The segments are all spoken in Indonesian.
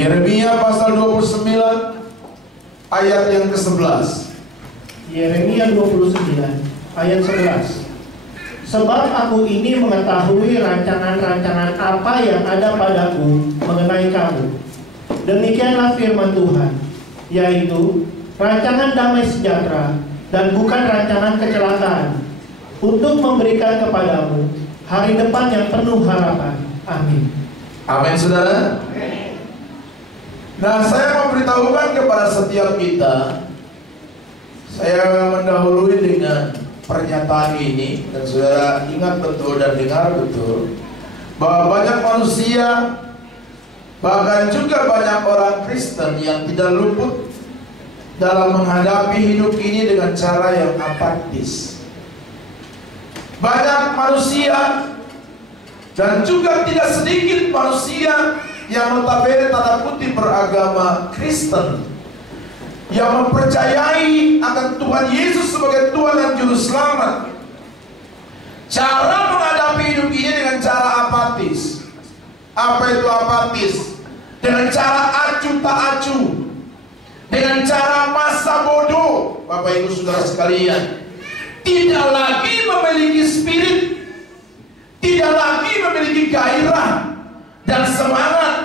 Yeremia pasal 29 ayat yang ke-11. Yeremia 29 ayat 11. Sebab aku ini mengetahui rancangan-rancangan apa yang ada padaku mengenai kamu. Demikianlah firman Tuhan, yaitu rancangan damai sejahtera dan bukan rancangan kecelakaan, untuk memberikan kepadamu hari depan yang penuh harapan. Amin. Amin, saudara. Nah, saya mau beritahukan kepada setiap kita. Saya mendahului dengan pernyataan ini, dan saudara ingat betul dan dengar betul bahwa banyak manusia, bahkan juga banyak orang Kristen yang tidak luput dalam menghadapi hidup ini dengan cara yang apatis. Banyak manusia dan juga tidak sedikit manusia yang notabene tanda kutip beragama Kristen, yang mempercayai akan Tuhan Yesus sebagai Tuhan dan Juru Selamat. Cara menghadapi hidup ini dengan cara apatis. Apa itu apatis? Dengan cara acuh tak acuh, dengan cara masa bodoh. Bapak Ibu Saudara sekalian, tidak lagi memiliki spirit, tidak lagi memiliki gairah dan semangat.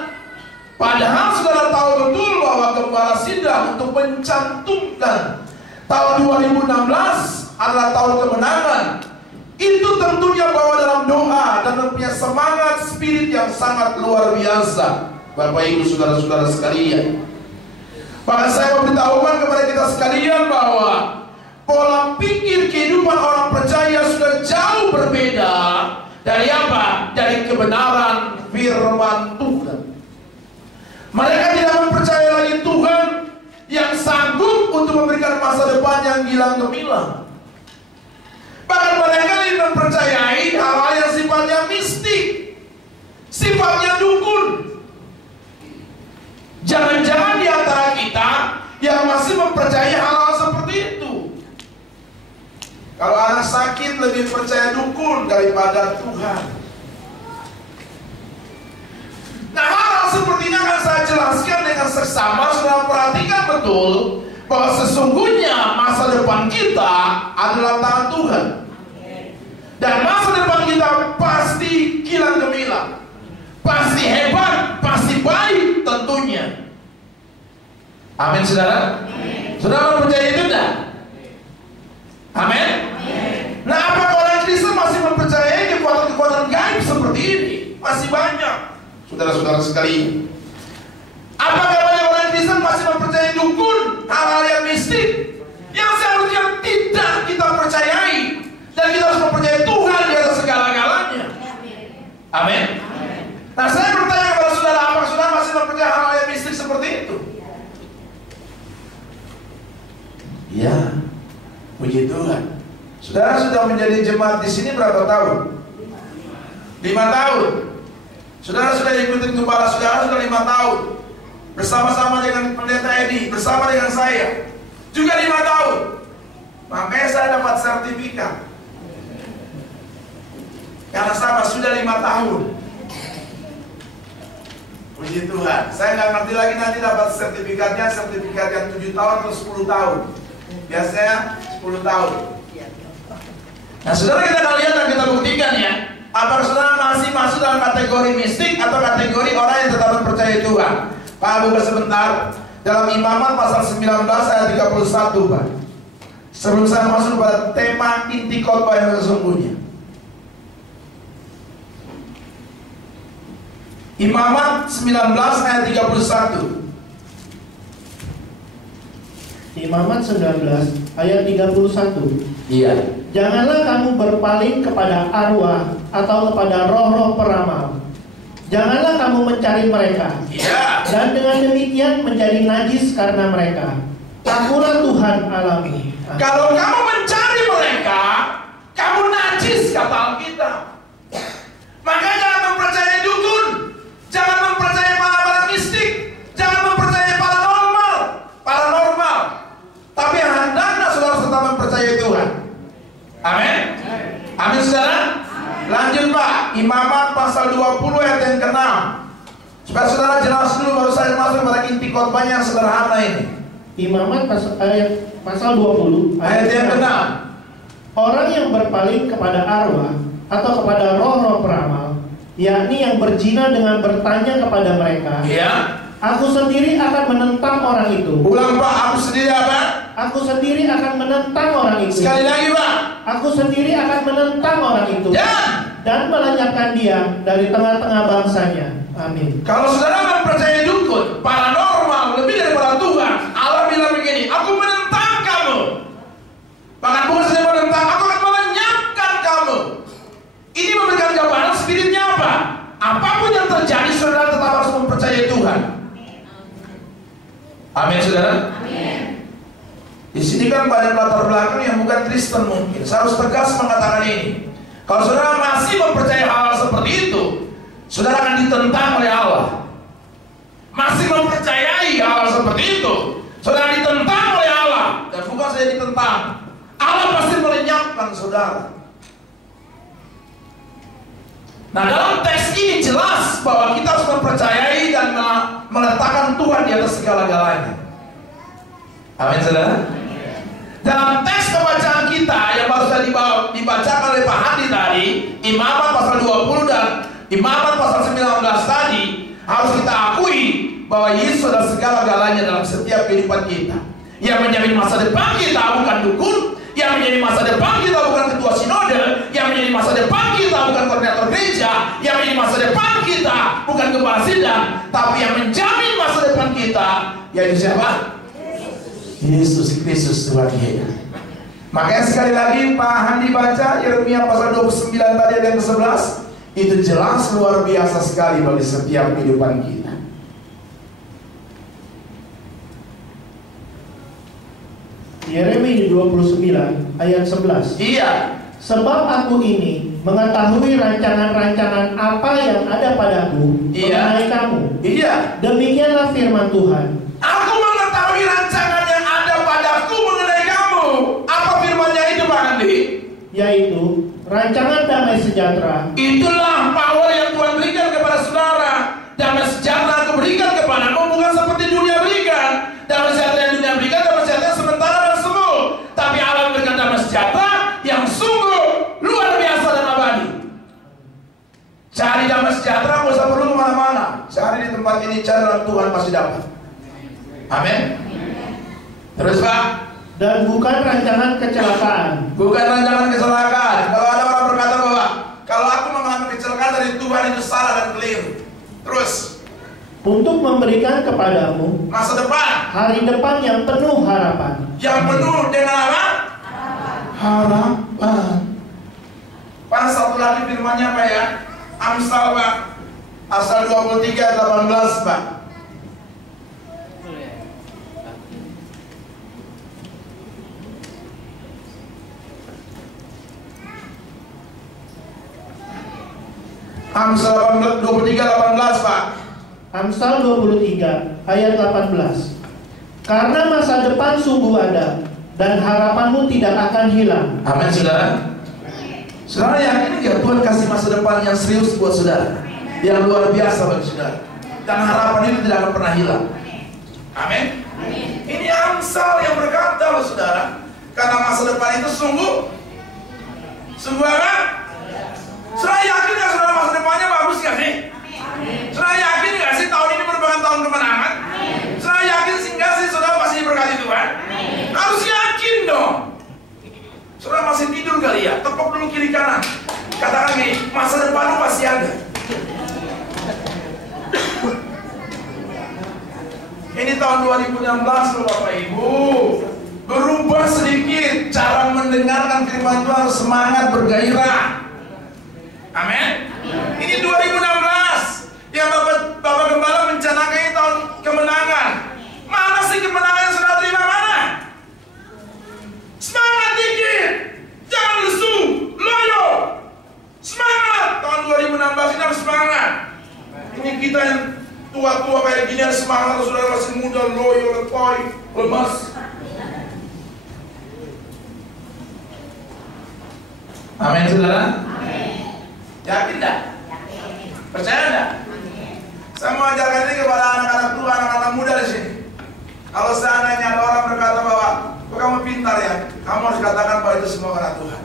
Padahal saudara tahu betul bahwa Gembala Sidra untuk mencantumkan tahun 2016 adalah tahun kemenangan. Itu tentunya bahwa dalam doa dan punya semangat spirit yang sangat luar biasa. Bapak Ibu Saudara-saudara sekalian, maka saya memberitahukan kepada kita sekalian bahwa pola pikir kehidupan orang percaya sudah jauh berbeda dari apa? Dari kebenaran firman Tuhan. Mereka tidak mempercayai lagi Tuhan yang sanggup untuk memberikan masa depan yang gilang gemilang. Bahkan mereka lebih mempercayai hal-hal yang sifatnya mistik, sifatnya dukun. Jangan-jangan di antara kita yang masih mempercayai hal-hal seperti itu. Kalau anak sakit lebih percaya dukun daripada Tuhan. Nah, hal-hal seperti ini akan saya jelaskan dengan seksama. Sudah perhatikan betul bahwa sesungguhnya masa depan kita adalah tangan Tuhan. Dan masa depan kita pasti kilang gemilang, pasti hebat, pasti baik tentunya. Amin, saudara. Saudara percaya itu enggak? Amin. Nah, apakah orang Kristen masih mempercayai kekuatan-kekuatan gaib seperti ini? Masih banyak, saudara-saudara sekalian. Apakah banyak orang Kristen masih mempercayai dukun, hal-hal yang mistik yang seharusnya tidak kita percayai, dan kita harus mempercayai Tuhan di atas segala-galanya. Amin. Nah, saya bertanya kepada saudara, apakah saudara masih mempercayai hal-hal yang mistik seperti itu? Ya, puji Tuhan. Saudara sudah menjadi jemaat di sini berapa tahun? 5 tahun. Saudara sudah ikutin gembala saudara sudah 5 tahun. Bersama-sama dengan pendeta Edi, bersama dengan saya juga 5 tahun. Makanya saya dapat sertifikat. Karena sama sudah 5 tahun. Puji Tuhan. Saya nggak ngerti lagi nanti dapat sertifikatnya, sertifikat yang 7 tahun atau 10 tahun. Biasanya 10 tahun. Nah, saudara, kita akan lihat dan kita buktikan ya, apakah saudara masih masuk dalam kategori mistik atau kategori orang yang tetap percaya Tuhan. Pak, buka sebentar dalam Imamat pasal 19 ayat 31, Pak. Sebelum saya masuk pada tema inti khotbah yang sesungguhnya. Imamat 19 ayat 31. Imamat 19 ayat 31. Iya. Janganlah kamu berpaling kepada arwah atau kepada roh-roh peramal. Janganlah kamu mencari mereka. Iya. Dan dengan demikian menjadi najis karena mereka. Akulah Tuhan Allahmu. Kalau kamu mencari mereka, kamu najis, kata Alkitab. Maka jangan mempercayai dukun, jangan mempercayai para mistik, jangan mempercayai paranormal. Tapi hendaknya saudara tetap mempercayai Tuhan. Amin. Amin, saudara. Lanjut, Pak. Imamat pasal 20 ayat yang ke-6. Supaya saudara jelas dulu baru saya masuk pada inti khotbah yang sederhana ini. Imamat pasal 20 Ayat yang ke-6. Orang yang berpaling kepada arwah atau kepada roh-roh peramal, yakni yang berzina dengan bertanya kepada mereka, Iya. aku sendiri akan menentang orang itu. Ulang Pak, aku sendiri apa? Aku sendiri akan menentang orang itu. Sekali lagi Pak. Aku sendiri akan menentang orang itu dan melenyapkan dia dari tengah-tengah bangsanya. Amin. Kalau saudara nggak percaya dukun, paranormal, lebih daripada Tuhan, Allah bilang begini, aku menentang kamu. Bahkan bukan saja menentang, aku akan melenyapkan kamu. Ini memberikan gambaran spiritnya apa? Apapun yang terjadi, saudara tetap harus mempercayai Tuhan. Amin, saudara. Amin. Di sini kan banyak latar belakang yang bukan Kristen mungkin. Saya harus tegas mengatakan ini. Kalau saudara masih mempercayai hal seperti itu, saudara akan ditentang oleh Allah. Masih mempercayai hal seperti itu, saudara ditentang oleh Allah. Dan bukan saja ditentang, Allah pasti melenyapkan saudara. Nah, dalam teks ini jelas bahwa kita harus mempercayai dan meletakkan Tuhan di atas segala-galanya. Amin, saudara. Dalam teks pembacaan kita yang baru saja dibacakan oleh Pak Hadi tadi, Imamat pasal 20 dan Imamat pasal 19 tadi, harus kita akui bahwa Yesus adalah segala-galanya dalam setiap kehidupan kita. Yang menjamin masa depan kita bukan dukun, yang menjadi masa depan kita bukan ketua sinode, yang menjadi masa depan kita bukan koordinator gereja, yang menjadi masa depan kita bukan kepala sidang, tapi yang menjamin masa depan kita yaitu siapa? Yesus Kristus Tuhan kita. Makanya sekali lagi Pak Handi baca Yeremia pasal 29 tadi ayat yang ke-11, itu jelas luar biasa sekali bagi setiap kehidupan kita. Yeremia 29 ayat 11. Iya. Sebab aku ini mengetahui rancangan-rancangan apa yang ada padaku mengenai kamu. Iya. Demikianlah firman Tuhan. Aku mengetahui rancangan yang ada padaku mengenai kamu. Apa firmannya itu Pak Andi? Yaitu rancangan damai sejahtera. Itulah power yang Tuhan berikan kepada saudara. Damai sejahtera aku berikan kepadamu bukan seperti dunia berikan. Damai sejahtera yang dunia berikan, damai sejahtera sementara dan semu. Tapi Allah memberikan damai sejahtera yang sungguh luar biasa dan abadi. Cari damai sejahtera, nggak usah perlu kemana-mana. Cari di tempat ini, cari dalam Tuhan pasti dapat. Amin. Terus Pak. Dan bukan rancangan kecelakaan. Bukan rancangan kecelakaan. Kalau ada orang berkata bahwa kalau aku mengalami kecelakaan dari Tuhan itu salah dan keliru. Terus. Untuk memberikan kepadamu Masa depan. hari depan yang penuh harapan. Yang penuh dengan apa? Harapan. Pak, satu lagi firmannya Pak ya. Amsal Pak. Amsal 23 18 Pak. Amsal 23 18 Pak. Amsal 23 ayat 18. Karena masa depan sungguh ada dan harapanmu tidak akan hilang. Amin saudara. Saudara yakin nggak Tuhan kasih masa depan yang serius buat saudara, yang luar biasa bagi saudara, dan harapan itu tidak akan pernah hilang. Amin. Ini Amsal yang berkata loh saudara, karena masa depan itu sungguh apa? Saudara yakin nggak saudara masa depannya bagus nggak sih? Saudara yakin nggak sih tahun ini merupakan tahun kemenangan? Saudara yakin sih nggak sih saudara pasti diberkati Tuhan? Harus yakin dong. Saudara masih tidur kali ya? Tepuk dulu kiri kanan. Katakan gini, masa depan pasti ada. Ini tahun 2016 loh Bapak Ibu. Berubah sedikit cara mendengarkan firman Tuhan, semangat bergairah. Amin. Ini 2016 yang Bapak Gembala mencanangkan ini tahun kemenangan. Mana sih kemenangan yang sudah terima mana? Semangat dikit, jangan lesu, loyo. Semangat tahun 2016 ini harus semangat. Ini kita yang tua-tua kayak gini harus semangat. Saudara masih muda, loyo, letoy, lemas. Amin saudara. Yakin tak? Percaya tak? Saya mau ajar kepada anak-anak Tuhan, anak-anak muda di sini. Kalau seandainya ada orang berkata bahwa kok kamu pintar ya, kamu harus katakan bahwa itu semua karena Tuhan.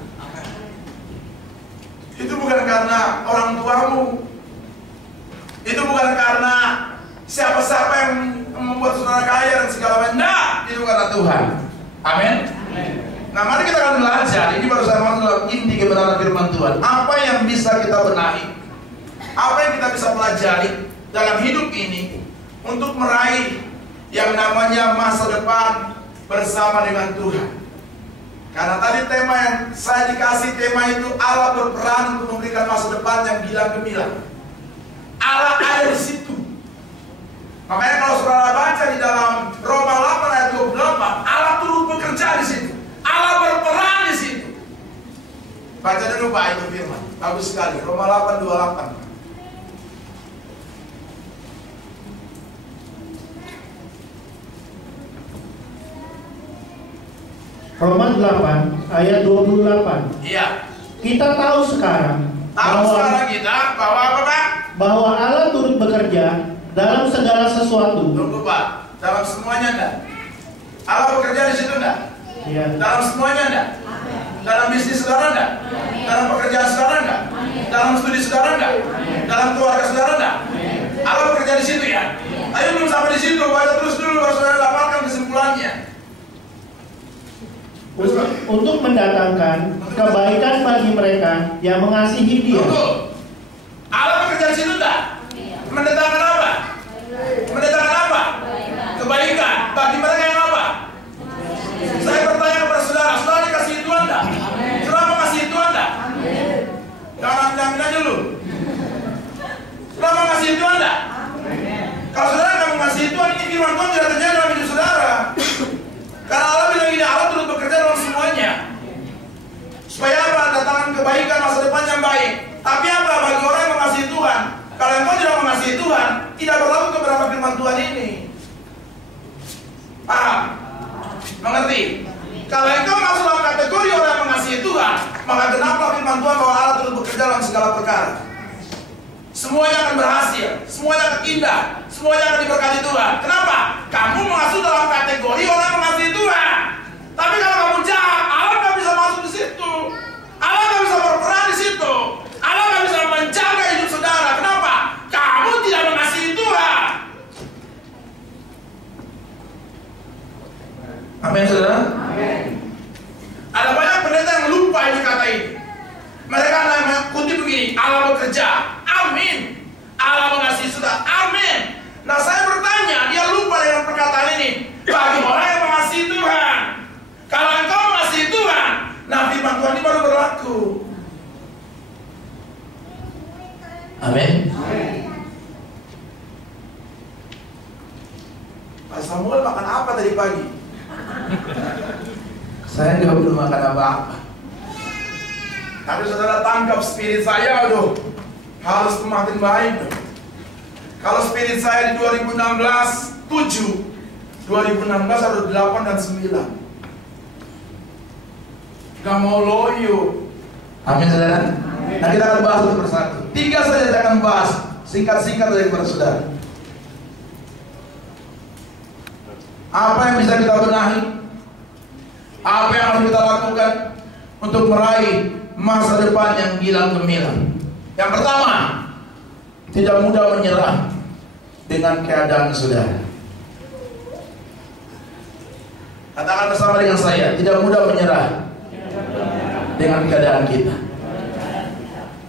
Itu bukan karena orang tuamu. Itu bukan karena siapa-siapa yang membuat saudara kaya dan segala macam. Nah, itu karena Tuhan. Amin. Nah, mari kita akan belajar. Ini baru saya masuk dalam inti kebenaran firman Tuhan. Apa yang bisa kita benahi? Apa yang kita bisa pelajari dalam hidup ini untuk meraih yang namanya masa depan bersama dengan Tuhan. Karena tadi tema yang saya dikasih, tema itu Allah berperan untuk memberikan masa depan yang gilang gemilang. Allah ada di situ. Makanya kalau saudara baca di dalam Roma 8 ayat 28, Allah turut bekerja di situ. Allah berperan di situ. Baca dulu Pak itu firman. Bagus sekali. Roma 8:28. Roma 8 ayat 28. Iya. Kita tahu sekarang kita bahwa apa Pak? Bahwa Allah turut bekerja dalam segala sesuatu. Tunggu Pak, dalam semuanya enggak? Allah bekerja di situ enggak? Iya. Dalam semuanya enggak? Dalam bisnis saudara enggak? Dalam pekerjaan saudara enggak? Dalam studi saudara enggak? Dalam keluarga saudara enggak? Allah bekerja di situ ya? Ayo belum sampai di situ, baca terus dulu baru saudara dapatkan kesimpulannya. Untuk mendatangkan kebaikan bagi mereka yang mengasihi Dia. Tunggu. Allah bekerja di situ enggak? Mendatangkan apa? Mendatangkan apa? Kebaikan bagi mereka yang apa? Saya bertanya kepada saudara, saudara dikasih Tuhan enggak? Saudara mengasihi Tuhan enggak? Jangan jamin aja lu. Saudara mengasihi Tuhan enggak? Kalau saudara nggak mengasihi Tuhan, ini firman Tuhan tidak terjadi dalam hidup saudara. Karena Allah bilang ini, Allah turut bekerja dalam semuanya. Supaya apa? Datangkan kebaikan masa depan yang baik. Tapi apa? Bagi orang yang mengasihi Tuhan. Kalau engkau tidak mengasihi Tuhan, tidak berlaku keberapa firman Tuhan ini. Paham? Mengerti? Kalau engkau masuk dalam kategori orang yang mengasihi Tuhan, maka kenapa firman Tuhan bahwa Allah turut bekerja dalam segala perkara? Semuanya akan berhasil, semuanya akan indah, semuanya akan diberkati Tuhan. Kenapa? Kamu masuk dalam kategori orang yang mengasihi Tuhan. Tapi kalau kamu jahat, Allah nggak bisa masuk di situ. Allah nggak bisa berperan di situ. Allah nggak bisa menjaga hidup saudara. Kenapa? Kamu tidak mengasihi Tuhan. Amin, saudara. Amin. Ada banyak pendeta yang lupa ini kata ini. Mereka mengikuti begini, Allah bekerja. Amin. Allah mengasihi saudara. Amin. Nah, saya bertanya, dia lupa dengan perkataan ini. Bagi orang yang mengasihi Tuhan. Kalau engkau mengasihi Tuhan, nah firman Tuhan ini baru berlaku. Amin. Pak Samuel makan apa tadi pagi? Saya nggak belum makan apa-apa. Tapi saudara tangkap spirit saya, aduh, harus semakin baik. Kalau spirit saya di 2016 7, 2016 harus 8 dan 9. Gak mau loyo. Amin, saudara. Nah, kita akan bahas satu persatu. 3 saja saya akan bahas singkat-singkat dari kepada saudara. Apa yang bisa kita benahi? Apa yang harus kita lakukan untuk meraih masa depan yang gilang gemilang? Yang pertama, tidak mudah menyerah dengan keadaan saudara. Katakan bersama dengan saya, tidak mudah menyerah dengan keadaan kita.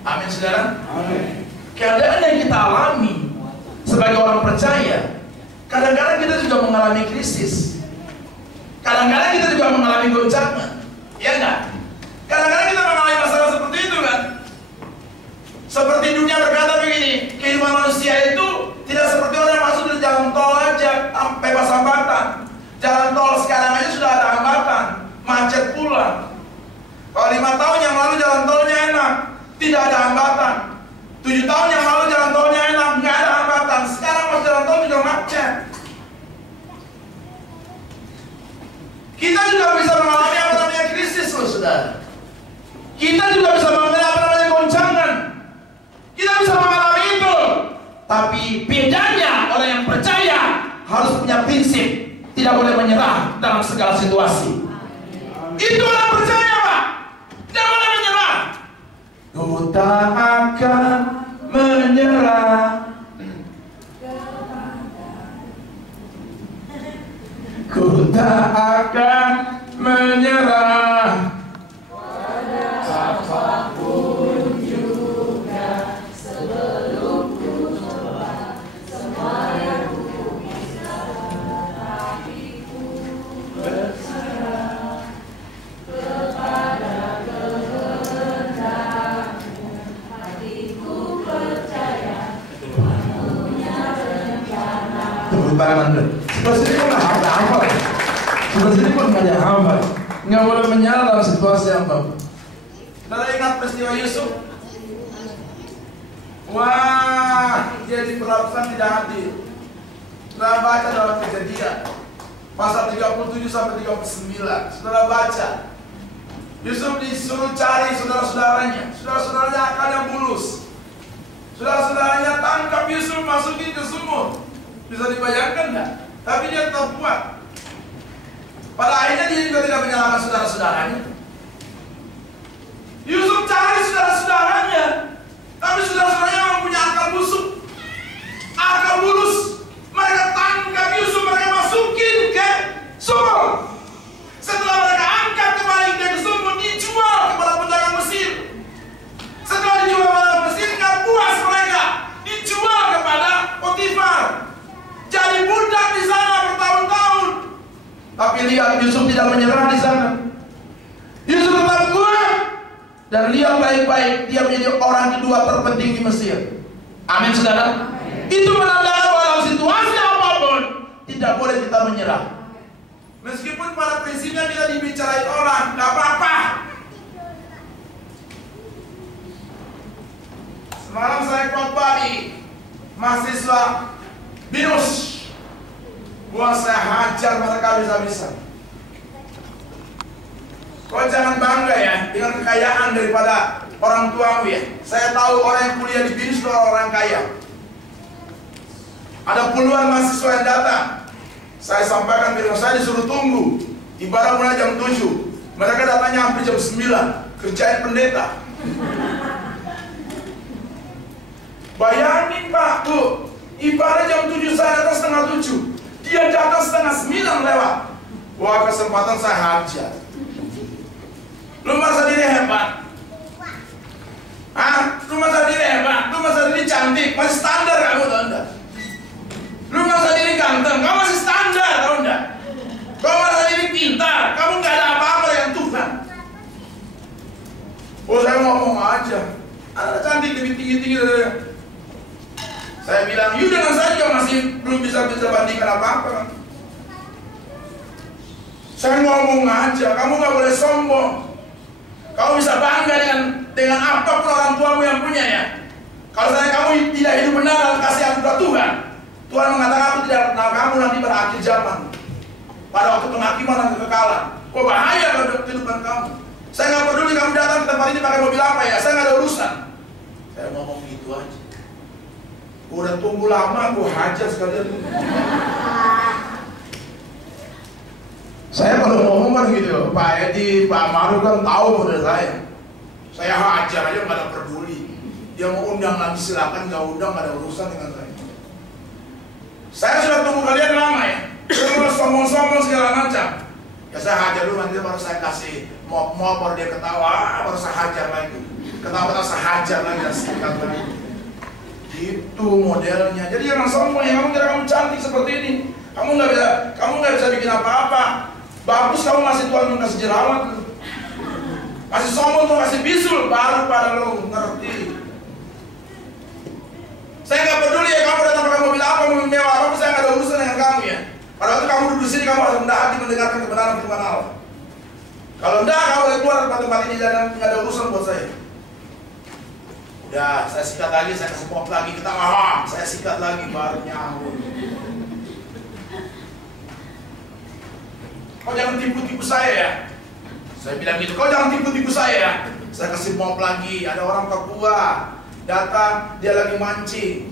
Amin, saudara. Amin. Keadaan yang kita alami sebagai orang percaya, kadang-kadang kita juga mengalami krisis. Kadang-kadang kita juga mengalami goncangan. Ya enggak? Kadang-kadang kita mengalami masalah seperti itu kan? Seperti dunia berkata begini, kehidupan manusia itu tidak seperti orang yang masuk di jalan tol aja, bebas hambatan. Jalan tol sekarang aja sudah ada hambatan, macet pula. Kalau 5 tahun yang lalu jalan tolnya enak, tidak ada hambatan. 7 tahun yang lalu jalan tolnya enak, nggak ada hambatan. Sekarang pas jalan tol juga macet. Kita juga bisa mengalami apa namanya krisis, loh, saudara. Kita juga bisa mengalami apa namanya goncangan. Kita bisa mengalami itu. Tapi bedanya orang yang percaya harus punya prinsip, tidak boleh menyerah dalam segala situasi. Itu orang percaya, Pak. Tidak boleh menyerah. Ku tak akan menyerah. Ku tak akan menyerah. Apapun juga sebelum ku coba, semua yang ku bisa, hatiku berserah kepada kehendakmu. Hatiku percaya punya rencana. Tepuk tangan dulu. Sebelah sini pun ada hafal. Sebelah sini pun ada hafal. Nggak boleh menyerah dalam situasi yang bagus. Saudara ingat peristiwa Yusuf? Wah, dia diperlakukan tidak adil. Saudara baca dalam Kejadian pasal 37 sampai 39. Saudara baca, Yusuf disuruh cari saudara-saudaranya. Saudara-saudaranya akan yang bulus. Saudara-saudaranya tangkap Yusuf, masukin ke sumur. Bisa dibayangkan enggak? Tapi dia tetap kuat. Pada akhirnya dia juga tidak menyalahkan saudara-saudaranya. Yusuf cari saudara-saudaranya, tapi saudara-saudaranya mempunyai akal busuk, akal bulus. Mereka tangkap Yusuf, mereka masukin ke sumur. Setelah mereka angkat kembali ke sumur, dijual kepada pedagang Mesir. Setelah dijual kepada Mesir, nggak puas mereka, dijual kepada Potifar. Jadi budak di sana bertahun-tahun. Tapi lihat, Yusuf tidak menyerah di sana. Yusuf tetap kuat. Dan lihat baik-baik, dia menjadi orang kedua terpenting di Mesir. Amin, saudara. Itu menandakan bahwa dalam situasi apapun tidak boleh kita menyerah. Meskipun pada prinsipnya kita dibicarain orang, nggak apa-apa. Semalam saya khotbah di mahasiswa BINUS. Wah, saya hajar mereka bisa-bisa. Kau jangan bangga ya dengan kekayaan daripada orang tuamu ya. Saya tahu orang yang kuliah di BINUS itu orang kaya. Ada puluhan mahasiswa yang datang. Saya sampaikan firman, saya disuruh tunggu. Ibadah mulai jam 7. Mereka datangnya hampir jam 9. Kerjain pendeta. Bayangin Pak, Bu. Ibadah jam 7, saya datang setengah 7. Dia datang setengah 9 lewat. Wah, kesempatan saya hajar. Lu merasa diri hebat? Hah? Lu merasa diri hebat? Lu merasa diri cantik? Masih standar kamu, tau enggak? Lu merasa diri ganteng? Kamu masih standar, tau enggak? Kamu merasa diri pintar? Kamu gak ada apa-apa dengan Tuhan. Oh, saya ngomong aja. Ada cantik lebih tinggi-tinggi dari saya bilang, you dengan saya juga masih belum bisa bandingkan apa-apa. Saya ngomong aja, kamu gak boleh sombong. Kamu bisa bangga dengan apapun orang tuamu yang punya ya. Kalau saya kamu tidak hidup benar dalam kasih anugerah Tuhan, Tuhan mengatakan aku tidak kenal kamu nanti pada akhir zaman, pada waktu penghakiman dan kekekalan. Kok bahaya kalau kehidupan kamu. Saya nggak peduli kamu datang ke tempat ini pakai mobil apa ya, saya nggak ada urusan. Saya ngomong gitu aja. Udah tunggu lama, gue hajar sekalian. Saya kalau ngomong kan gitu, Pak Edi, Pak Maru kan tahu model saya. Saya hajar aja, nggak ada peduli. Dia mau undang lagi silakan, nggak undang nggak ada urusan dengan saya. Saya sudah tunggu kalian lama ya. Saya mau sombong-sombong segala macam. Ya saya hajar dulu, nanti baru saya kasih mop-mop, baru dia ketawa, baru saya hajar lagi. Ketawa-ketawa saya hajar lagi dan sikat lagi. Itu modelnya. Jadi jangan sombong ya, kamu kira kamu cantik seperti ini. Kamu nggak bisa bikin apa-apa. Bagus kamu masih Tuhan kasih jerawat. Masih sombong tuh kasih bisul, baru pada lo ngerti. Saya nggak peduli ya kamu datang pakai mobil apa, mobil mewah apa, saya nggak ada urusan dengan kamu ya. Pada waktu kamu duduk di sini, kamu harus rendah hati mendengarkan kebenaran firman Allah. Kalau enggak, kamu boleh keluar dari tempat ini dan nggak ada urusan buat saya. Ya, saya sikat lagi, saya kasih pop lagi, kita saya sikat lagi, baru nyambung. Kau jangan tipu-tipu saya ya. Saya bilang gitu, kau jangan tipu-tipu saya ya. Saya kasih mop lagi, ada orang Papua datang, dia lagi mancing.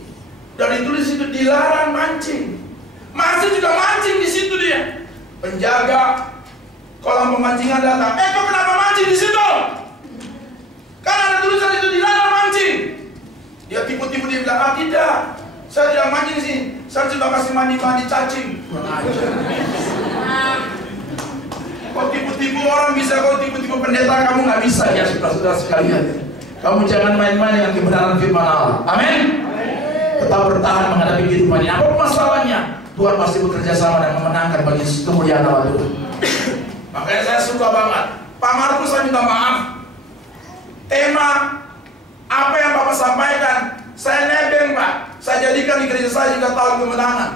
Dan ditulis itu dilarang mancing. Masih juga mancing di situ dia. Penjaga kolam pemancingan datang. Kok kenapa mancing di situ? Karena ada tulisan itu dilarang mancing. Dia tipu-tipu, dia bilang, tidak, saya tidak mancing di sini. Saya cuma kasih mandi-mandi cacing. Kok tipu-tipu orang bisa, kok tipu-tipu pendeta kamu nggak bisa ya, saudara-saudara sekalian. Kamu jangan main-main dengan kebenaran firman Allah. Amin. Tetap bertahan menghadapi kehidupan ini. Apa masalahnya? Tuhan pasti bekerja sama dan memenangkan bagi kemuliaan Allah Tuhan. Makanya saya suka banget. Pak Markus, saya minta maaf. Tema apa yang Bapak sampaikan, saya nebeng Pak. Saya jadikan di gereja saya juga tahun kemenangan.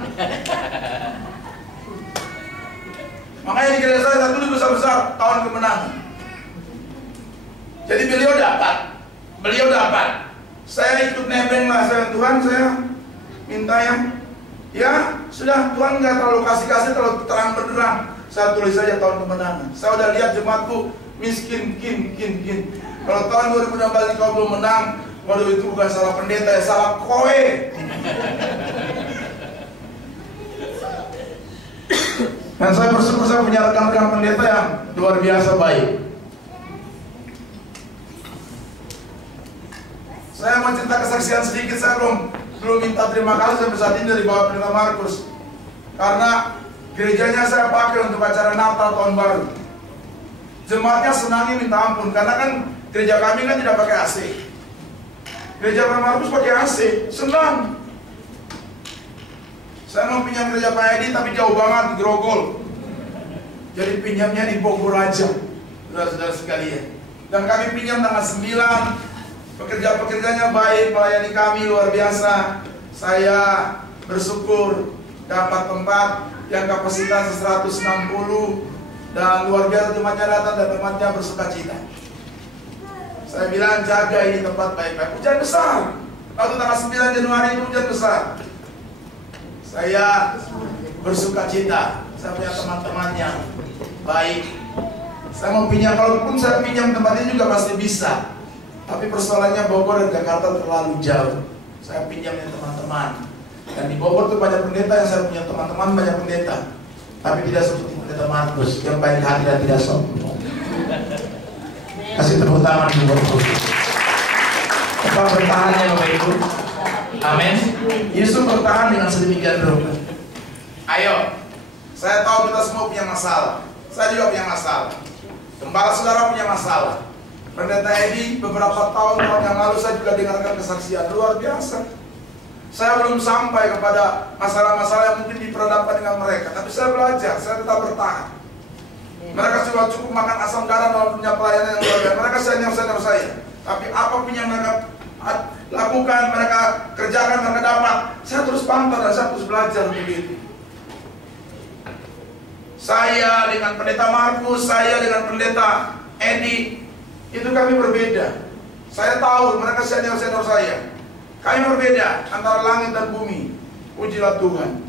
Makanya di gereja saya tulis besar-besar tahun kemenangan. Jadi beliau dapat. Saya ikut nebeng lah, Tuhan saya minta ya sudah, Tuhan nggak terlalu kasih terlalu terang benderang. Saya tulis saja tahun kemenangan. Saya udah lihat jemaatku miskin, kin. Kalau tahun 2016 kau belum menang, waduh itu bukan salah pendeta, ya salah kowe. Dan saya bersyukur saya punya rekan-rekan pendeta yang luar biasa baik. Saya mau cerita kesaksian sedikit, saya belum minta terima kasih sampai saat ini dari Bapak Pendeta Markus. Karena gerejanya saya pakai untuk acara Natal tahun baru. Jemaatnya senangnya minta ampun, karena kan gereja kami kan tidak pakai AC. Gereja Pak Markus pakai AC, senang. Saya mau pinjam gereja Pak Edi tapi jauh banget di Grogol. Jadi pinjamnya di Bogor aja, saudara-saudara sekalian. Dan kami pinjam tanggal 9. Pekerja-pekerjanya baik, melayani kami luar biasa. Saya bersyukur dapat tempat yang kapasitas 160 dan luar biasa, temannya datang dan temannya bersukacita. Saya bilang jaga ini tempat baik-baik. Hujan besar. Waktu tanggal 9 Januari itu hujan besar. Saya bersukacita. Saya punya teman-teman yang baik. Saya mau pinjam, kalaupun saya pinjam tempatnya juga pasti bisa. Tapi persoalannya Bogor dan Jakarta terlalu jauh. Saya pinjamnya teman-teman. Dan di Bogor itu banyak pendeta, yang saya punya teman-teman banyak pendeta. Tapi tidak seperti pendeta Markus yang baik hati dan tidak sombong. Kasih tepuk tangan di Bogor. Tetap bertahan ya Bapak Ibu. Amin. Yesus bertahan dengan sedemikian rupa. Ayo, saya tahu kita semua punya masalah. Saya juga punya masalah. Gembala saudara punya masalah. Pendeta Edi beberapa tahun yang lalu saya juga dengarkan kesaksian luar biasa. Saya belum sampai kepada masalah-masalah yang mungkin diperhadapkan dengan mereka, tapi saya belajar, saya tetap bertahan. Mereka sudah cukup makan asam garam dalam punya pelayanan yang luar biasa. Mereka senior saya, tapi apapun yang mereka lakukan, mereka kerjakan, mereka dapat, saya terus pantau dan saya terus belajar untuk itu. Saya dengan pendeta Markus, saya dengan pendeta Edi, itu kami berbeda. Saya tahu mereka senior saya. Kami berbeda antara langit dan bumi. Pujilah Tuhan.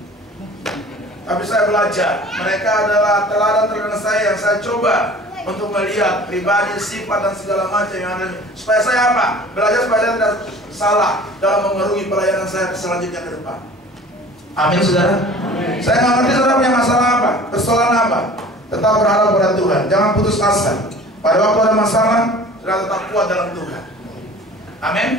Tapi saya belajar. Mereka adalah teladan saya yang saya coba untuk melihat pribadi, sifat dan segala macam yang ada. Supaya saya apa? Belajar supaya saya tidak salah dalam mengerungi pelayanan saya selanjutnya ke depan. Amin, saudara. Saya nggak ngerti saudara punya masalah apa, persoalan apa. Tetap berharap pada Tuhan. Jangan putus asa. Pada waktu ada masalah, saudara tetap kuat dalam Tuhan. Amin.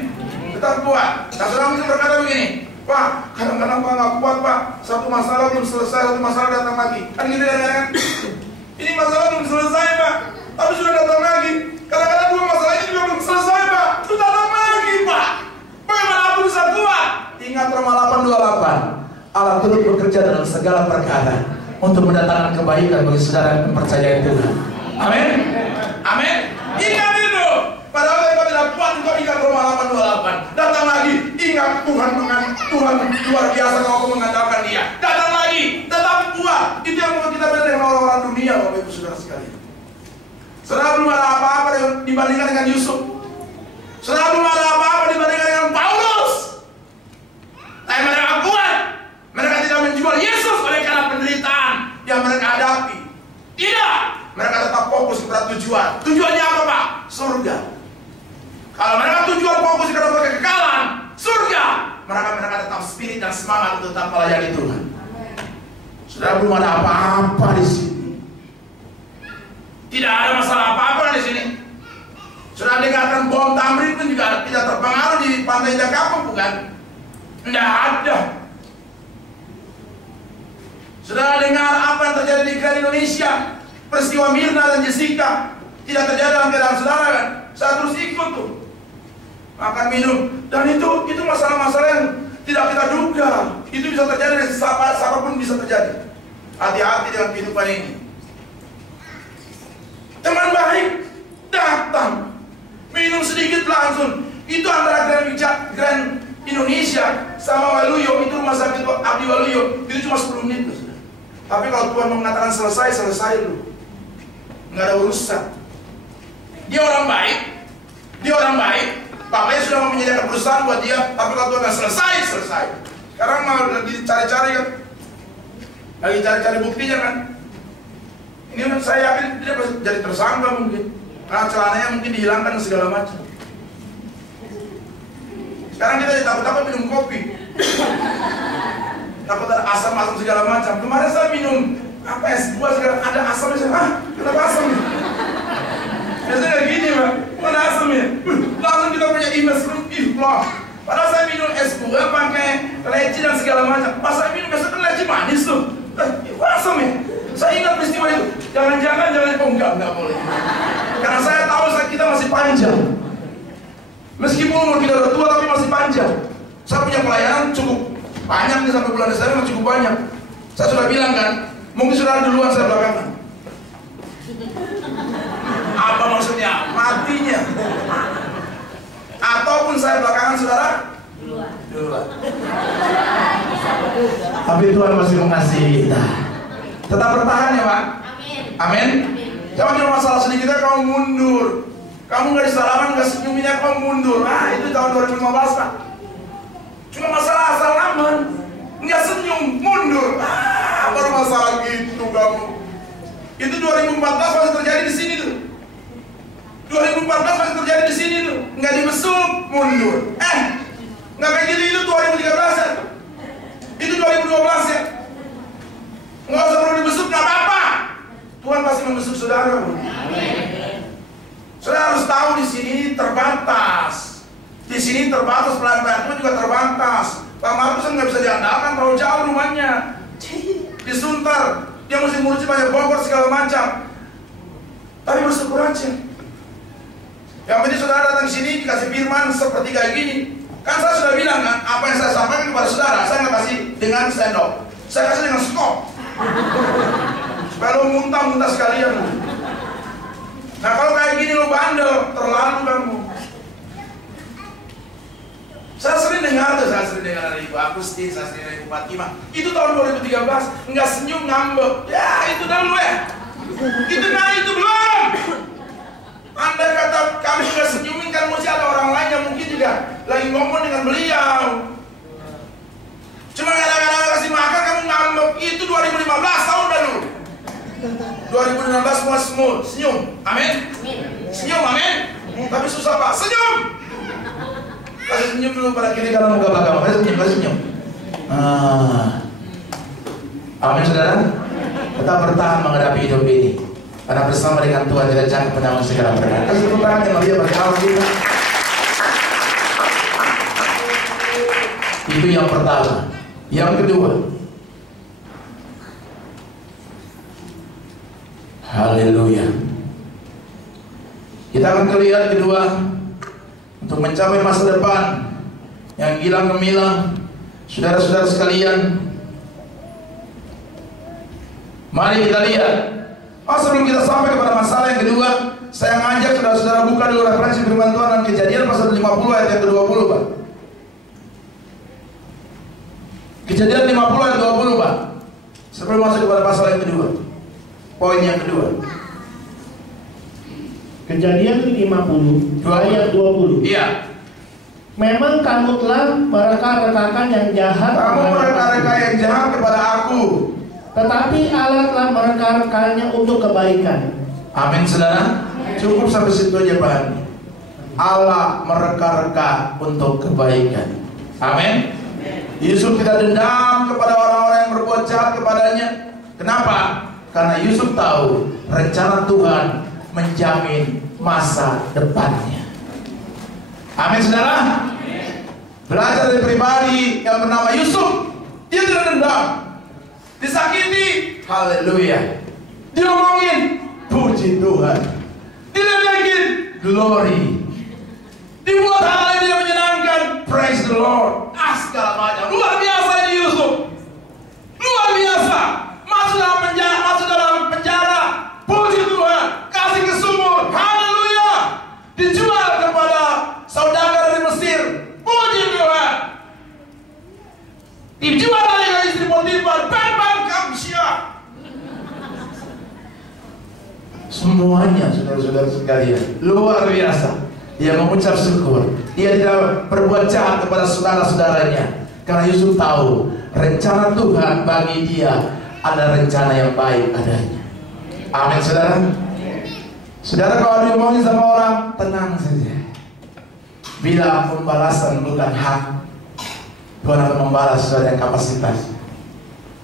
Tetap kuat. Nah, saudara mungkin berkata begini, Pak, kadang-kadang Pak nggak kuat Pak. Satu masalah belum selesai, satu masalah datang lagi. Kan gitu ya kan? Ini masalah belum selesai Pak, tapi sudah datang lagi. Kadang-kadang dua masalah ini juga belum selesai Pak, sudah datang lagi Pak. Bagaimana aku bisa kuat? Ingat Roma 8:28. Allah turut bekerja dalam segala perkara untuk mendatangkan kebaikan bagi saudara yang mempercayai Tuhan. Amin. Amin. Ingat itu. Padahal engkau tidak kuat, engkau ingat Roma 8:28. Datang lagi, ingat Tuhan luar biasa kalau kau mengandalkan Dia. Datang lagi, tetap kuat. Itu yang membuat kita beda dengan orang-orang dunia, Bapak Ibu Saudara sekalian. Saudara belum ada apa-apa dibandingkan dengan Yusuf. Saudara belum ada apa-apa dibandingkan dengan Paulus. Tapi mereka kuat. Mereka tidak menjual Yesus oleh karena penderitaan yang mereka hadapi. Tidak. Mereka tetap fokus kepada tujuan. Tujuannya apa Pak? Surga. Kalau mereka tujuan fokus kepada kekekalan, surga, mereka tetap spiritual. spirit dan semangat untuk tetap melayani Tuhan. Saudara, belum ada apa-apa di sini. Tidak ada masalah apa-apa di sini. Sudah dengarkan bom Tamrin pun juga tidak terpengaruh di pantai Jakapung, bukan? Tidak ada. Sudah dengar apa yang terjadi di Grand Indonesia? Peristiwa Mirna dan Jessica tidak terjadi dalam keadaan saudara, kan? Saya terus ikut tuh, makan minum, dan itu masalah-masalah yang tidak kita duga. Itu bisa terjadi, siapapun bisa terjadi. Hati-hati dengan kehidupan ini. Teman baik datang, minum sedikit langsung. Itu antara Grand Indonesia sama Waluyo, itu rumah sakit Abdi Waluyo, itu cuma 10 menit loh. Tapi kalau Tuhan mau mengatakan selesai loh, nggak ada urusan. Dia orang baik, bapaknya sudah mau menyediakan perusahaan buat dia, tapi kalau Tuhan nggak selesai. Sekarang mau dicari-cari kan, lagi cari-cari buktinya kan. Ini kan saya yakin dia pasti jadi tersangka mungkin, karena celananya mungkin dihilangkan dan segala macam. Sekarang kita takut-takut minum kopi, takut ada asam segala macam. Kemarin saya minum S2 segala ada asamnya, saya kenapa asam nih? Biasanya kayak gini, Pak, mana asamnya? Langsung kita punya image, padahal saya minum S2 pakai leci dan segala macam. Pas saya minum biasa kan leci manis tuh, asam ya? Saya ingat peristiwa itu. Jangan-jangan enggak boleh. Karena saya tahu kita masih panjang. Meskipun umur kita udah tua tapi masih panjang. Saya punya pelayanan cukup banyak nih sampai bulan Desember, cukup banyak. Saya sudah bilang kan, mungkin sudah duluan, saya belakangan. Apa maksudnya? Matinya. Ataupun saya belakangan, saudara? Duluan. Tapi Tuhan masih mengasihi kita. Tetap bertahan ya, Pak. Amin. Jangan cuma masalah sedikitnya kamu mundur. Kamu nggak disalaman, nggak senyuminnya kamu mundur. Itu tahun 2015, Pak. Cuma masalah asal aman, nggak senyum, mundur. Baru masalah gitu kamu. Itu 2014 masih terjadi di sini tuh. 2014 masih terjadi di sini tuh. Nggak dibesuk, mundur. Nggak kayak gitu, itu 2013 ya. Itu 2012 ya. Nggak usah perlu dibesuk, nggak apa-apa. Tuhan pasti membesuk saudara. Saudara harus tahu di sini terbatas. Di sini terbatas, pelayan Tuhan juga terbatas. Pak Markus nggak bisa diandalkan, terlalu jauh rumahnya. Di Sunter, dia mesti ngurusin banyak Bogor segala macam. Tapi bersyukur aja. Yang penting saudara datang sini dikasih firman seperti kayak gini. Kan saya sudah bilang kan, apa yang saya sampaikan kepada saudara, saya nggak kasih dengan sendok, saya kasih dengan skop. Supaya lo muntah-muntah sekalian. Nah kalau kayak gini lo bandel, terlalu kamu. Saya sering dengar dari Ibu Agustin, saya sering dari Ibu Fatimah. Itu tahun 2013, nggak senyum ngambek. Ya itu dulu ya. Itu belum. Andai kata kami nggak senyumin, kan mesti ada orang lain yang mungkin juga lagi ngomong dengan beliau. Cuma kadang-kadang kasih makan kamu ngambek. Itu 2015 tahun lalu. 2016 semua smooth, senyum, amin. Senyum, amin. Tapi susah Pak, senyum. Kasih senyum dulu pada kiri kanan muka belakang. Kasih senyum. Amin saudara. Tetap bertahan menghadapi hidup ini. Karena bersama dengan Tuhan kita cangkep penanggung segala perkara. Kasih tepuk tangan yang mulia bagi Allah kita. Itu yang pertama. Yang kedua, haleluya. Kita akan melihat kedua, untuk mencapai masa depan yang gilang gemilang, saudara-saudara sekalian, mari kita lihat. Sebelum kita sampai kepada masalah yang kedua, saya ngajak saudara-saudara buka dulu referensi firman Tuhan dan Kejadian pasal 50 ayat yang ke-20, Pak. Kejadian 50 ayat 20, Pak. Sebelum masuk kepada pasal yang kedua, poin yang kedua. Kejadian 50 ayat 20. Iya. Memang kamu telah mereka-rekakan yang jahat. Kamu mereka-reka yang jahat kepada aku, tetapi Allah telah mereka-rekanya untuk kebaikan. Amin saudara. Cukup sampai situ aja Pak. Allah mereka-reka untuk kebaikan. Amin. Yusuf tidak dendam kepada orang-orang yang berbuat jahat kepadanya. Kenapa? Karena Yusuf tahu rencana Tuhan menjamin masa depannya. Amin, saudara. Belajar dari pribadi yang bernama Yusuf. Dia tidak dendam, disakiti, haleluya, diomongin, puji Tuhan, diledekin, glory, dibuat hal yang tidak menyenangkan, praise the Lord, segala macam. Luar biasa ini Yusuf, luar biasa. Masuk dalam penjara, puji Tuhan, kasih kesumur, haleluya, dijual kepada saudagar dari Mesir, puji Tuhan, dijual oleh istri Potifar, bang kamsya. Semuanya saudara-saudara sekalian luar biasa. Dia mengucap syukur. Dia tidak berbuat jahat kepada saudara-saudaranya, karena Yusuf tahu rencana Tuhan bagi dia ada rencana yang baik adanya. Amin, saudara. Saudara, kalau diomongin sama orang, tenang saja. Bila pembalasan bukan hak, Tuhan akan membalas sesuai dengan kapasitas.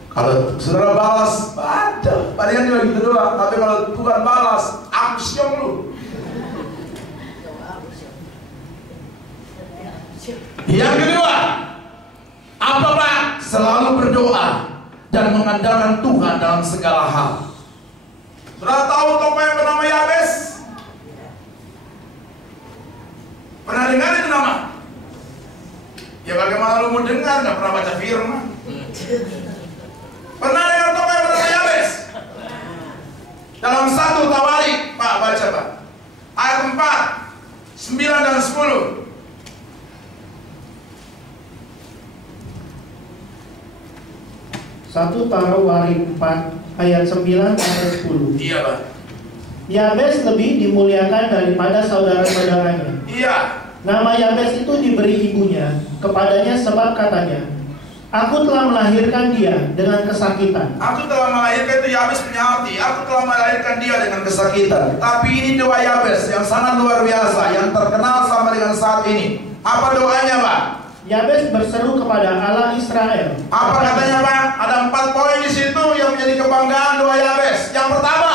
Kalau saudara balas, palingan dia gitu doang. Tapi kalau Tuhan balas, aku siong lu. Yang kedua, apa Pak? Selalu berdoa dan mengandalkan Tuhan dalam segala hal. Saudara tahu tokoh yang bernama Yabes? Pernah dengar itu nama? Ya bagaimana lu mau dengar? Gak pernah baca firman. Pernah dengar tokoh yang bernama Yabes? Dalam 1 Tawarik, Pak baca Pak, ayat 4, 9 dan 10. 1 Tawarik 4 ayat 9 sampai 10. Iya Pak. Yabes lebih dimuliakan daripada saudara-saudaranya. Iya. Nama Yabes itu diberi ibunya kepadanya sebab katanya, aku telah melahirkan dia dengan kesakitan. Aku telah melahirkan, itu Yabes punya arti. Aku telah melahirkan dia dengan kesakitan. Tapi ini doa Yabes yang sangat luar biasa, yang terkenal sampai dengan saat ini. Apa doanya Pak? Yabes berseru kepada Allah Israel. Apa katanya Pak? Ada 4 poin di situ yang menjadi kebanggaan doa Yabes. Yang pertama,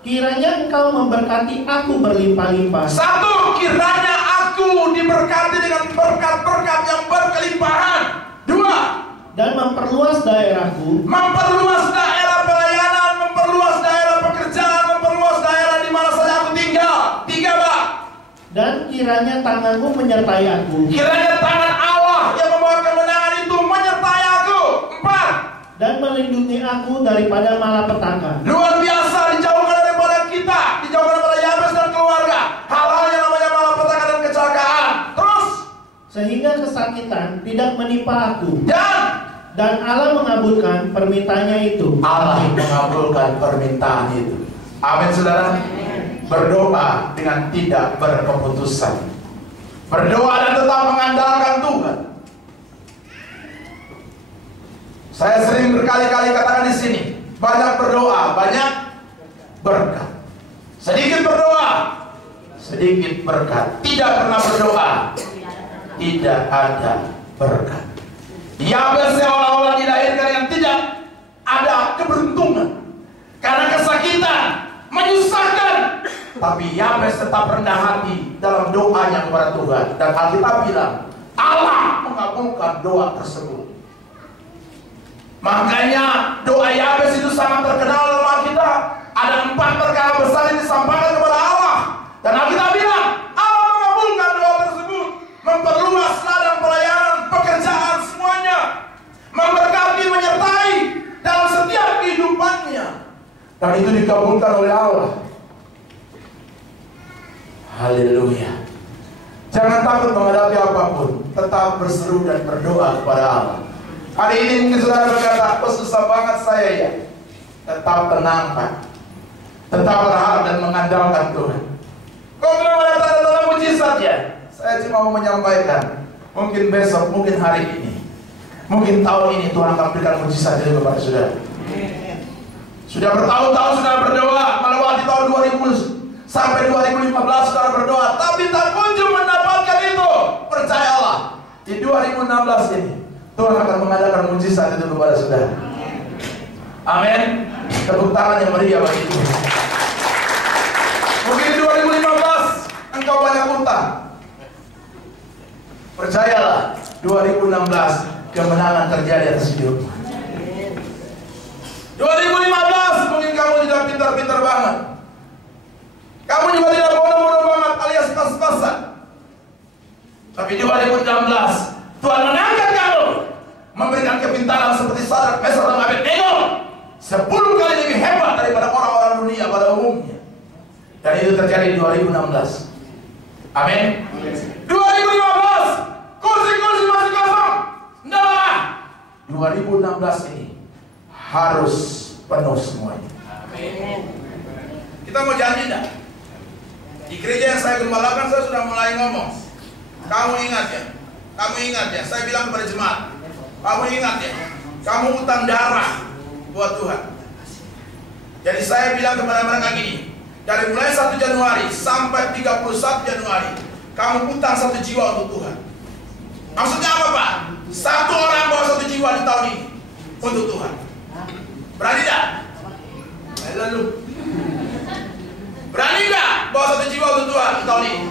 kiranya engkau memberkati aku berlimpah-limpah. 1, kiranya aku diberkati dengan berkat-berkat yang berkelimpahan. 2, dan memperluas daerahku, memperluas daerah pelayanan, memperluas daerah pekerjaan, memperluas daerah di mana saja aku tinggal. 3 Pak, dan kiranya tanganmu menyertai aku, kiranya tangan Allah yang membawa kemenangan itu menyertai aku. 4, dan melindungi aku daripada malapetaka. luar biasa, dijauhkan daripada kita, dijauhkan daripada Yabes dan keluarga hal-hal yang namanya malapetaka dan kecelakaan. Terus, Sehingga kesakitan tidak menimpa aku. dan Allah mengabulkan permintaannya itu. Allah mengabulkan permintaan itu. Amin, saudara. Berdoa dengan tidak berkeputusan, berdoa dan tetap mengandalkan Tuhan. Saya sering berkali-kali katakan di sini, banyak berdoa, banyak berkat. Sedikit berdoa, sedikit berkat. Tidak pernah berdoa, tidak ada berkat. Yabes seolah-olah dilahirkan yang tidak ada keberuntungan karena kesakitan, menyusahkan. Tapi Yabes tetap rendah hati dalam doanya kepada Tuhan. Dan Alkitab bilang, Allah mengabulkan doa tersebut. Makanya doa Yabes itu sangat terkenal dalam Alkitab. Ada 4 perkara besar yang disampaikan kepada Allah. Dan Alkitab bilang, Allah mengabulkan doa tersebut. Memperluas ladang pelayanan, pekerjaan, semuanya. Memberkati, menyertai dalam setiap kehidupannya. Dan itu dikabulkan oleh Allah. Haleluya. Jangan takut menghadapi apapun, tetap berseru dan berdoa kepada Allah. Hari ini mungkin saudara berkata, oh susah banget saya ya. Tetap tenang Pak, tetap berharap dan mengandalkan Tuhan. Kau belum ada tanda-tanda mujizat ya? Saya cuma mau menyampaikan, mungkin besok, mungkin hari ini, mungkin tahun ini Tuhan akan berikan mujizat itu kepada saudara. Sudah bertahun-tahun sudah berdoa, melewati tahun 2000 sampai 2015 saudara berdoa, tapi tak kunjung mendapatkan itu. Percayalah, di 2016 ini Tuhan akan mengadakan mujizat itu kepada saudara. Amin. Tepuk tangan yang meriah bagi Tuhan. Mungkin 2015 engkau banyak utang. Percayalah, 2016 kemenangan terjadi atas hidupmu. 2015 mungkin kamu tidak pintar-pintar banget. Kamu juga tidak bodoh-bodoh banget alias pas-pasan. Tapi 2016 Tuhan mengangkat kamu, memberikan kepintaran seperti Sadrak, Mesak dan Abednego, 10 kali lebih hebat daripada orang-orang dunia pada umumnya. Dan itu terjadi di 2016. Amin. 2015 kursi-kursi masih kosong. Nah, 2016 ini harus penuh semuanya. Amin. Kita mau janji enggak? Di gereja yang saya gembalakan saya sudah mulai ngomong. Kamu ingat ya? Kamu ingat ya? Saya bilang kepada jemaat, kamu ingat ya? Kamu utang darah buat Tuhan. Jadi saya bilang kepada mereka gini, dari mulai 1 Januari sampai 31 Januari, kamu utang 1 jiwa untuk Tuhan. Maksudnya apa, Pak? 1 orang bawa 1 jiwa di tahun ini untuk Tuhan. Berani tidak? Lalu berani nggak bawa 1 jiwa untuk Tuhan di tahun ini?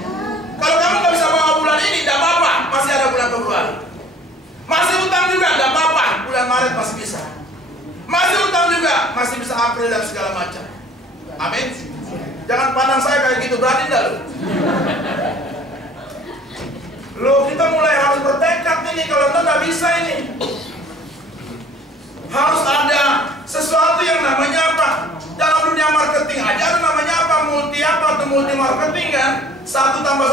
Kalau kamu nggak bisa bawa bulan ini, tidak apa-apa, masih ada bulan Februari. Masih utang juga, tidak apa-apa, bulan Maret masih bisa. Masih utang juga, masih bisa April dan segala macam. Amin. Jangan pandang saya kayak gitu, berani enggak lu? Loh, kita mulai harus bertekad ini, kalau enggak nggak bisa ini. Harus ada sesuatu yang namanya apa? Dalam dunia marketing aja ada namanya apa? Multi marketing kan? 1 tambah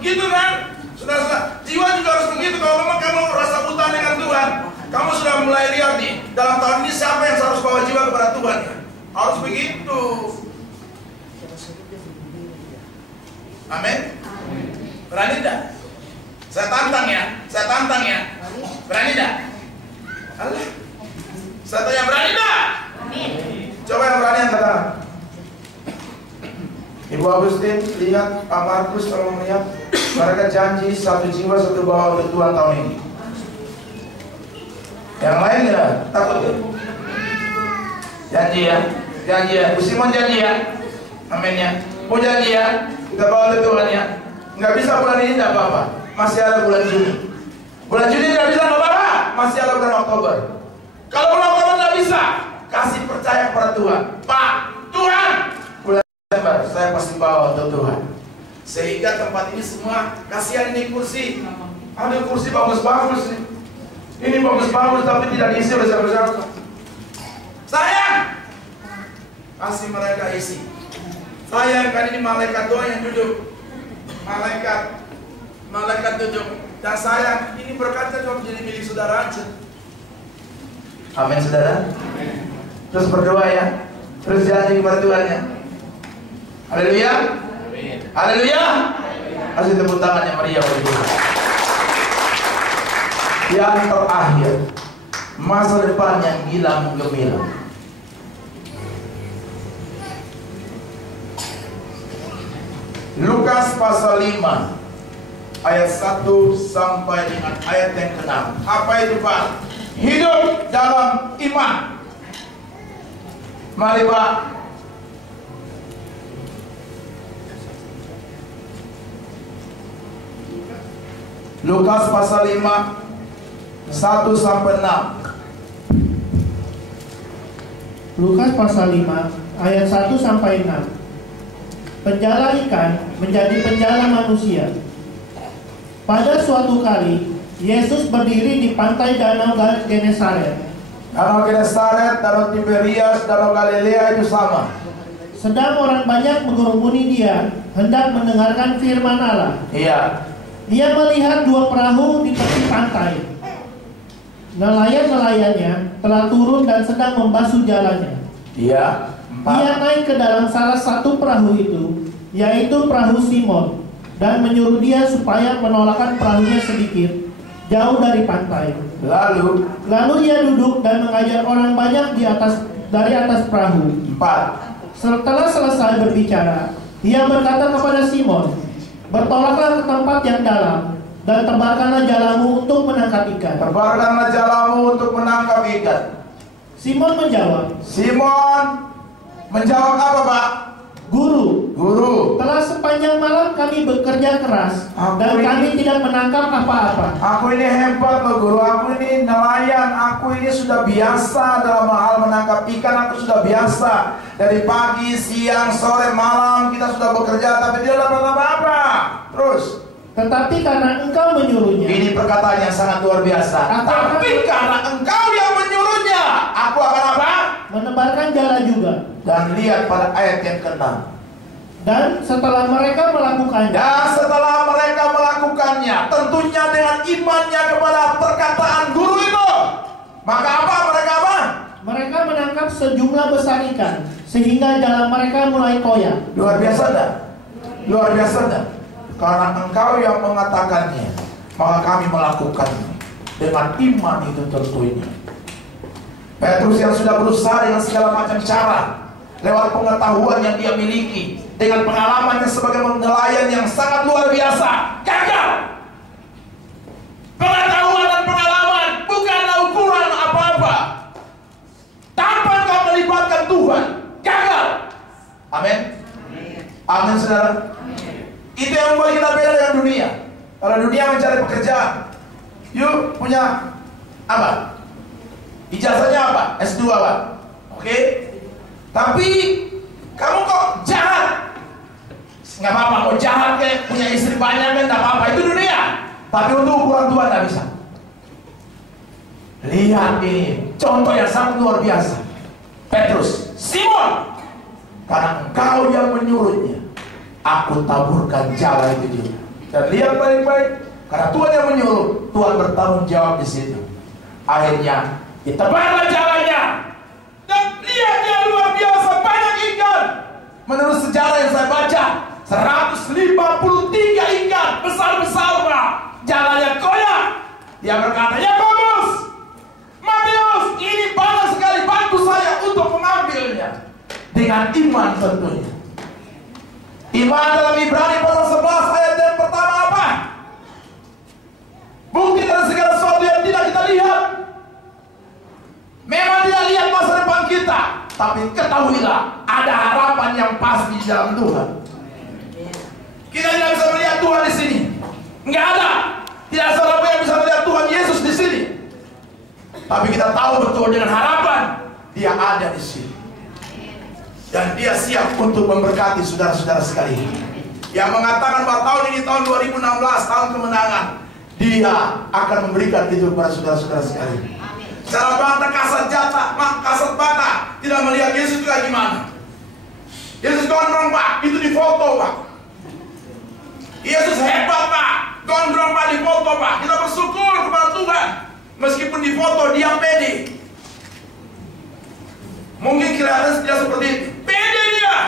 1 gitu kan? Saudara-saudara, jiwa juga harus begitu. Kalau memang kamu merasa utang dengan Tuhan, kamu sudah mulai lihat nih, dalam tahun ini siapa yang harus bawa jiwa kepada Tuhan? Harus begitu. Amin. Berani tidak? Saya tantang ya. Berani tidak? Alah. Saya tanya, berani tidak? Coba yang berani angkat tangan. Ibu Agustin, lihat Pak Markus, tolong lihat. Mereka janji 1 jiwa 1 bawa untuk Tuhan tahun ini. Yang lain ya, takut ya? Janji ya. Bu Simon janji ya. Amin ya. Mau janji ya, kita bawa untuk Tuhan ya. Nggak bisa bulan ini tidak apa-apa, masih ada bulan Juni. Bulan Juni nggak bisa nggak apa-apa, masih ada bulan Oktober. Kalau bulan Oktober nggak bisa, kasih percaya kepada Tuhan. Pak, Tuhan, bulan Desember saya pasti bawa untuk Tuhan. Sehingga tempat ini semua, kasihan ini kursi. Ada kursi bagus-bagus nih. Ini bagus-bagus tapi tidak diisi oleh siapa-siapa. Sayang, kasih mereka isi. Sayang, kan ini malaikat doang yang duduk. Malaikat duduk. Dan sayang, ini berkatnya cuma menjadi milik saudara aja. Amin, saudara. Terus berdoa ya. Terus janji kepada Tuhan ya. Haleluya. Haleluya. Kasih tepuk tangan yang meriah bagi Tuhan. Yang terakhir, masa depan yang gilang gemilang. Lukas pasal 5 ayat 1 sampai dengan ayat yang ke-6. Apa itu, Pak? Hidup dalam iman. Mari, Pak. Lukas pasal 5 1 sampai 6. Lukas pasal 5 ayat 1 sampai 6. Penjala ikan menjadi penjala manusia. Pada suatu kali, Yesus berdiri di pantai Danau Genesaret. Danau Genesaret, Danau Tiberias, Danau Galilea itu sama. Sedang orang banyak mengerumuni dia, hendak mendengarkan firman Allah. Iya. Dia melihat 2 perahu di tepi pantai. Nelayan-nelayannya telah turun dan sedang membasuh jalannya. Iya. Dia naik ke dalam salah satu perahu itu, yaitu perahu Simon, dan menyuruh dia supaya menolakkan perahunya sedikit jauh dari pantai. Lalu ia duduk dan mengajar orang banyak dari atas perahu. 4. Setelah selesai berbicara, ia berkata kepada Simon, "Bertolaklah ke tempat yang dalam, Dan tebarkanlah jalamu untuk menangkap ikan. Tebarkanlah jalamu untuk menangkap ikan. Simon menjawab. Simon menjawab apa, Pak? Guru, Guru, telah sepanjang malam kami bekerja keras dan kami tidak menangkap apa-apa. aku ini hebat loh Guru, aku ini nelayan, aku ini sudah biasa dalam hal menangkap ikan, aku sudah biasa. Dari pagi, siang, sore, malam kita sudah bekerja tapi tidak dapat apa-apa. Terus, Tetapi karena engkau menyuruhnya. ini perkataan yang sangat luar biasa. Tapi karena engkau yang menyuruhnya, aku akan apa? Menebarkan jala juga. Dan lihat pada ayat yang ke-6. Dan setelah mereka melakukannya. Dan setelah mereka melakukannya, tentunya dengan imannya kepada perkataan guru itu, maka apa mereka apa? Mereka menangkap sejumlah besar ikan, sehingga jalan mereka mulai koyak. Luar biasa enggak? Luar biasa enggak? Karena engkau yang mengatakannya, maka kami melakukannya dengan iman itu tentunya. Petrus yang sudah berusaha dengan segala macam cara, lewat pengetahuan yang dia miliki, dengan pengalamannya sebagai nelayan yang sangat luar biasa, gagal. Pengetahuan dan pengalaman bukanlah ukuran apa-apa. Tanpa kau melibatkan Tuhan, gagal. Amin. Amin, saudara. Itu yang membuat kita beda dengan dunia. Kalau dunia mencari pekerjaan, yuk punya apa? Ijazahnya apa? S2 Pak. Oke. Tapi kamu kok jahat? Nggak apa-apa, mau jahat kayak punya istri banyak kan nggak apa-apa, itu dunia. Tapi untuk ukuran Tuhan nggak bisa. Lihat ini, contoh yang sangat luar biasa. Petrus, Simon, karena engkau yang menyuruhnya, aku taburkan jala itu juga. Dan lihat baik-baik, karena Tuhan yang menyuruh, Tuhan bertanggung jawab di situ. Akhirnya ditebarlah jalanya, dan lihat yang luar biasa banyak ikan. Menurut sejarah yang saya baca, 153 ikan besar-besar Pak. Jalannya koyak. Dia berkata, Yakobus, Matius, ini banyak sekali, bantu saya untuk mengambilnya. Dengan iman tentunya. Iman dalam Ibrani pasal 11 ayat yang pertama apa? Bukti dari segala sesuatu yang tidak kita lihat. Memang tidak lihat masa depan kita, tapi ketahuilah ada harapan yang pasti di dalam Tuhan. Kita tidak bisa melihat Tuhan di sini, nggak ada. Tidak ada seorang yang bisa melihat Tuhan Yesus di sini. Tapi kita tahu betul dengan harapan Dia ada di sini. Dan Dia siap untuk memberkati saudara-saudara sekalian. Yang mengatakan bahwa tahun ini tahun 2016 tahun kemenangan, Dia akan memberikan itu kepada saudara-saudara sekalian. Cara bantah kasat mata tidak melihat Yesus itu kayak gimana. Yesus gondrong Pak, itu di foto Pak. Yesus hebat Pak, gondrong Pak, di foto Pak. Kita bersyukur kepada Tuhan. Meskipun di foto dia pede. Mungkin kelihatan dia seperti itu. Pede dia.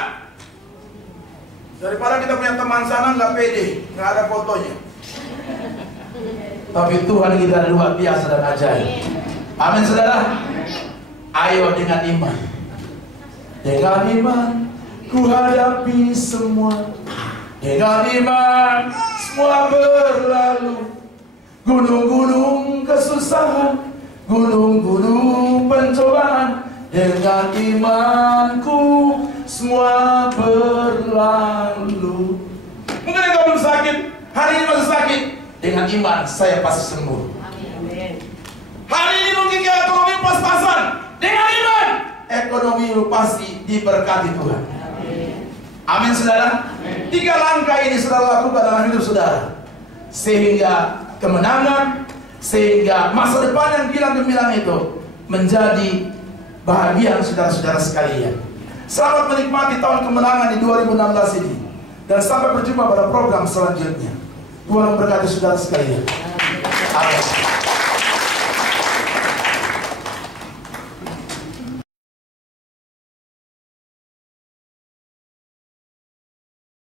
Daripada kita punya teman sana nggak pede, nggak ada fotonya. Tapi Tuhan kita luar biasa dan ajaib. Amin saudara. Ayo dengan iman. Dengan iman ku hadapi semua. Dengan iman semua berlalu. Gunung-gunung kesusahan, gunung-gunung pencobaan. Dengan imanku semua berlalu. Mungkin engkau belum sakit, hari ini masih sakit. Dengan iman saya pasti sembuh. Hari ini mungkin ekonomi pas-pasan. Dengan iman ekonomi pasti diberkati Tuhan. Amin saudara. 3 langkah ini saudara lakukan dalam hidup saudara, sehingga kemenangan, sehingga masa depan yang gilang gemilang itu menjadi bahagia saudara-saudara sekalian. Selamat menikmati tahun kemenangan di 2016 ini, dan sampai berjumpa pada program selanjutnya. Tuhan memberkati saudara sekalian. Amin.